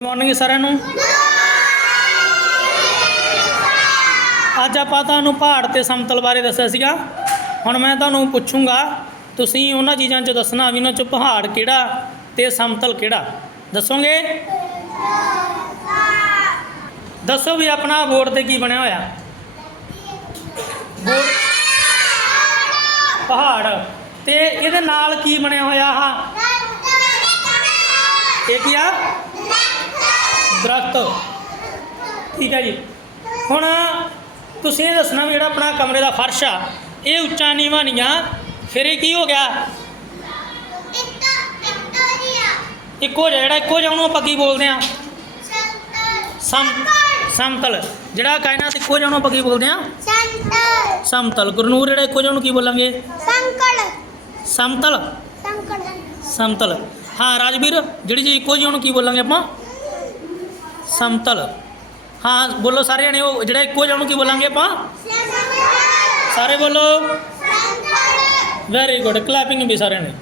Morning ਸਾਰਿਆਂ ਨੂੰ ਅੱਜ ਆਪਾਂ ਤੁਹਾਨੂੰ ਪਹਾੜ ਤੇ ਸਮਤਲ ਬਾਰੇ ਦੱਸਿਆ ਸੀਗਾ। ਹੁਣ ਮੈਂ ਤੁਹਾਨੂੰ ਪੁੱਛੂੰਗਾ, ਤੁਸੀਂ ਉਹਨਾਂ ਚੀਜ਼ਾਂ 'ਚ ਦੱਸਣਾ ਵੀ ਉਹਨਾਂ 'ਚ ਪਹਾੜ ਕਿਹੜਾ ਤੇ ਸਮਤਲ ਕਿਹੜਾ। ਦੱਸੋਗੇ? ਦੱਸੋ ਵੀ ਆਪਣਾ ਬੋਰਡ ਤੇ ਕੀ ਬਣਿਆ ਹੋਇਆ। ਬੋਰਡ ਪਹਾੜ। ਤੇ ਇਹਦੇ ਨਾਲ ਕੀ ਬਣਿਆ ਹੋਇਆ ਆ ਇਹ ਕੀ ਆ? ਦਰਖਤ। ਠੀਕ ਹੈ ਜੀ। ਹੁਣ ਤੁਸੀਂ ਇਹ ਦੱਸਣਾ ਵੀ ਜਿਹੜਾ ਆਪਣਾ ਕਮਰੇ ਦਾ ਫਰਸ਼ ਆ ਇਹ ਉੱਚਾ ਨੀਵਾਂ ਨਹੀਂ ਆ। ਫਿਰ ਇਹ ਕੀ ਹੋ ਗਿਆ? ਇੱਕੋ ਜਿਹਾ ਜਿਹੜਾ ਇੱਕੋ ਜਿਹਾ ਉਹਨੂੰ ਆਪਾਂ ਕੀ ਬੋਲਦੇ ਆ? ਸਮ ਸਮਤਲ। ਜਿਹੜਾ ਕਾਇਨਾਤ ਇੱਕੋ ਜਿਹਾ ਉਹਨੂੰ ਆਪਾਂ ਕੀ ਬੋਲਦੇ ਆ? ਸਮਤਲ। ਗੁਰਨੂਰ ਜਿਹੜਾ ਇੱਕੋ ਜਿਹਾ ਉਹਨੂੰ ਕੀ ਬੋਲਾਂਗੇ? ਸਮਤਲ। ਸਮਤਲ। ਹਾਂ ਰਾਜਵੀਰ ਜਿਹੜੀ ਜੀ ਇੱਕੋ ਜਿਹੀ ਉਹਨੂੰ ਕੀ ਬੋਲਾਂਗੇ ਆਪਾਂ? ਸਮਤਲ। ਹਾਂ ਬੋਲੋ ਸਾਰੇ ਜਣੇ ਉਹ ਜਿਹੜਾ ਇੱਕੋ ਜਿਹਾ ਉਹਨੂੰ ਕੀ ਬੋਲਾਂਗੇ ਆਪਾਂ? ਸਾਰੇ ਬੋਲੋ। ਵੈਰੀ ਗੁੱਡ ਕਲੈਪਿੰਗ ਵੀ ਸਾਰਿਆਂ ਨੇ।